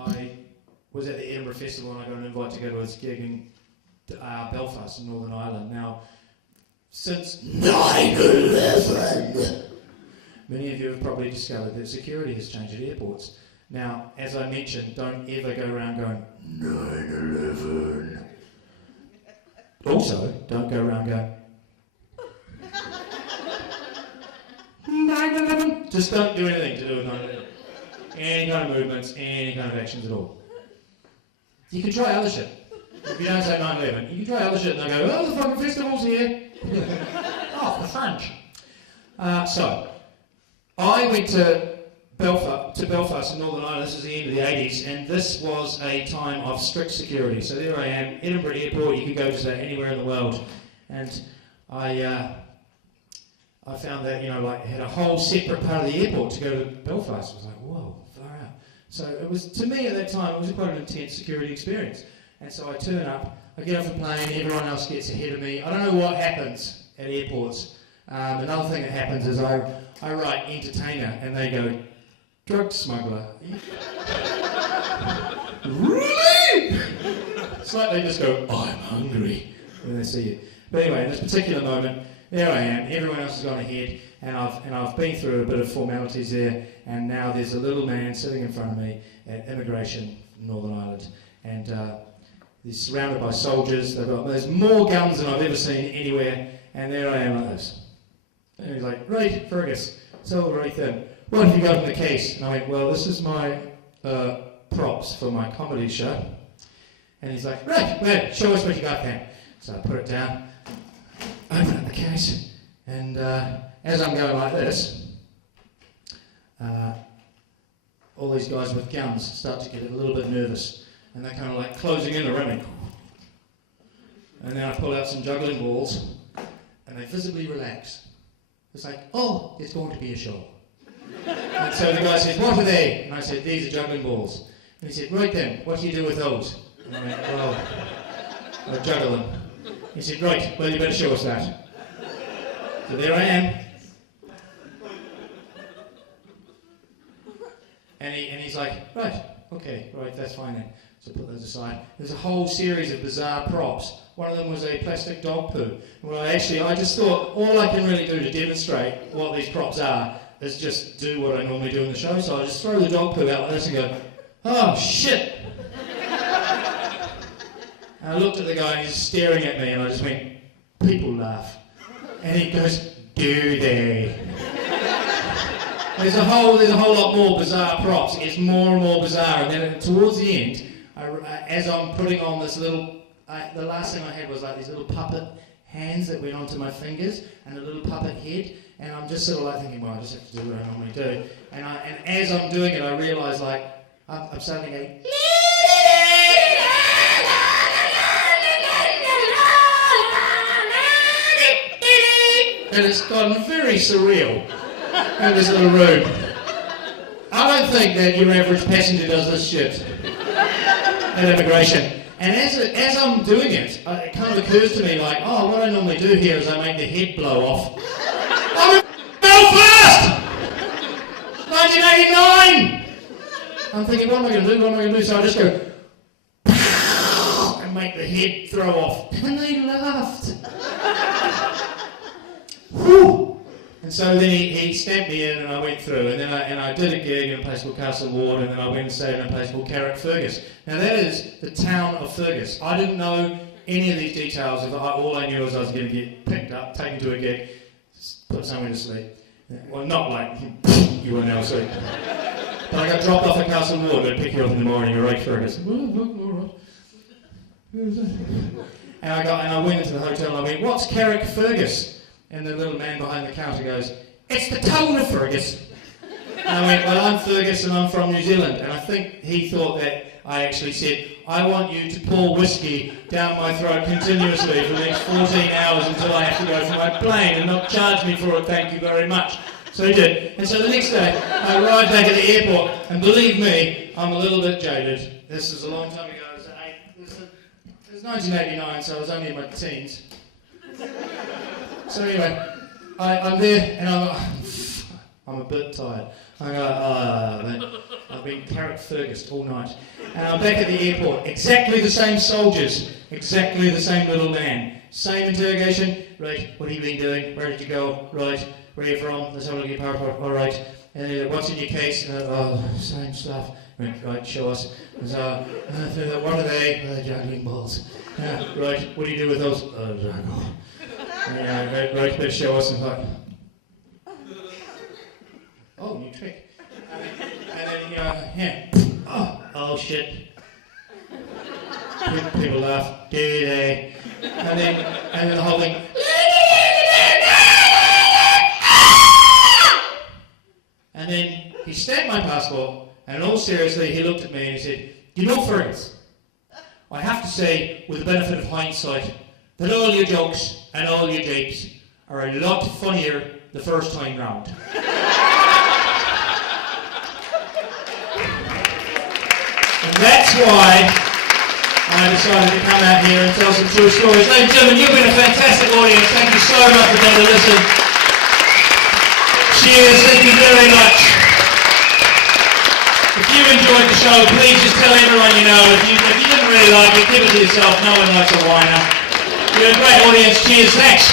I was at the Edinburgh Festival and I got an invite to go to his gig in Belfast in Northern Ireland. Now, since 9/11, many of you have probably discovered that security has changed at airports. Now, as I mentioned, don't ever go around going 9/11. Also, don't go around going 9/11. Just don't do anything to do with 9/11. Any kind of movements, any kind of actions at all. You can try other shit. If you don't say 9/11, you can try other shit and they'll go, oh, the fucking festival's here. Oh, the French. So, I went to Belfast in Northern Ireland. This is the end of the 80s, and this was a time of strict security. So there I am, Edinburgh Airport. You could go just about anywhere in the world, and I found that, like, had a whole separate part of the airport to go to Belfast. I was like, whoa, far out. So it was, to me at that time, it was quite an intense security experience. And so I turn up, I get off the plane, everyone else gets ahead of me. I don't know what happens at airports. Another thing that happens is I write entertainer, and they go, drug smuggler. Really? It's like they just go, I'm hungry, when they see you. But anyway, in this particular moment, there I am, everyone else has gone ahead, and I've been through a bit of formalities there, and now there's a little man sitting in front of me at immigration in Northern Ireland, and he's surrounded by soldiers. There's more guns than I've ever seen anywhere, and there I am like this. And he's like, right, Fergus, so right then, what have you got in the case? And I went, well, this is my props for my comedy show. And he's like, right, well, show us what you got then. So I put it down, open up the case, and as I'm going like this, all these guys with guns start to get a little bit nervous, and they're kind of like closing in around me. And then I pull out some juggling balls, and they visibly relax. It's like, oh, it's going to be a show. And so the guy said, what are they? And I said, these are juggling balls. And he said, right then, what do you do with those? And I went, well, I juggle them. He said, right, well, you better show us that. So there I am. And he's like, right, okay, right, that's fine then. So put those aside. There's a whole series of bizarre props. One of them was a plastic dog poo. Well, actually, I just thought all I can really do to demonstrate what these props are is just do what I normally do in the show. So I just throw the dog poo out like this and go, oh, shit. And I looked at the guy and he's staring at me and I just went, people laugh. And he goes, do they? There's a whole lot more bizarre props. It gets more and more bizarre. And then towards the end, as I'm putting on this little, the last thing I had was like these little puppet hands that went onto my fingers and a little puppet head. And I'm just sort of like thinking, well, I just have to do what I normally do. And as I'm doing it, I realise like I'm starting to go, and it's gotten very surreal in this little room. I don't think that your average passenger does this shit at immigration. And as I'm doing it, it kind of occurs to me like, oh, what I normally do here is I make the head blow off. I'm in Belfast! 1989! I'm thinking, what am I going to do? So I just go, and make the head throw off. And they laughed. Whew. And so then he stamped me in and I went through, and then I did a gig in a place called Castle Ward, and then I went and stayed in a place called Fergus. Now that is the town of Fergus. I didn't know any of these details. All I knew was I was going to get picked up, taken to a gig, put somewhere to sleep. Well, not like you were now asleep. But I got dropped off at Castle Ward, they'd pick you up in the morning, you're right, Fergus. And I went into the hotel and I went, what's Fergus? And the little man behind the counter goes, it's the town of Fergus. And I went, well, I'm Fergus and I'm from New Zealand. And I think he thought that I actually said, I want you to pour whiskey down my throat continuously for the next 14 hours until I have to go for my plane and not charge me for it, thank you very much. So he did. And so the next day, I arrived back at the airport, and believe me, I'm a little bit jaded. This is a long time ago. It was 1989, so I was only in my teens. So anyway, I'm there, and I'm a bit tired. I go, mate, I've been carrot Fergus all night. And I'm back at the airport. Exactly the same soldiers. Exactly the same little man. Same interrogation. Right, what have you been doing? Where did you go? Right, where are you from? Let's have a look at your passport. All right. What's in your case? Same stuff. Right, show us. What are they? Juggling balls. Right, what do you do with those? Right, let's show us. And like, oh, new trick. And then, oh shit. People laugh, do they? And then the whole thing. And then he stamped my passport, and all seriously, he looked at me and he said, "You know, Fergus, I have to say, with the benefit of hindsight, that all your jokes and all your japes are a lot funnier the first time round." And that's why I decided to come out here and tell some true stories. Ladies and gentlemen, you've been a fantastic audience. Thank you so much for being to listen. Cheers, thank you very much. If you enjoyed the show, please just tell everyone you know. If you didn't really like it, give it to yourself. No one likes a whiner. You're a great audience. Cheers, thanks.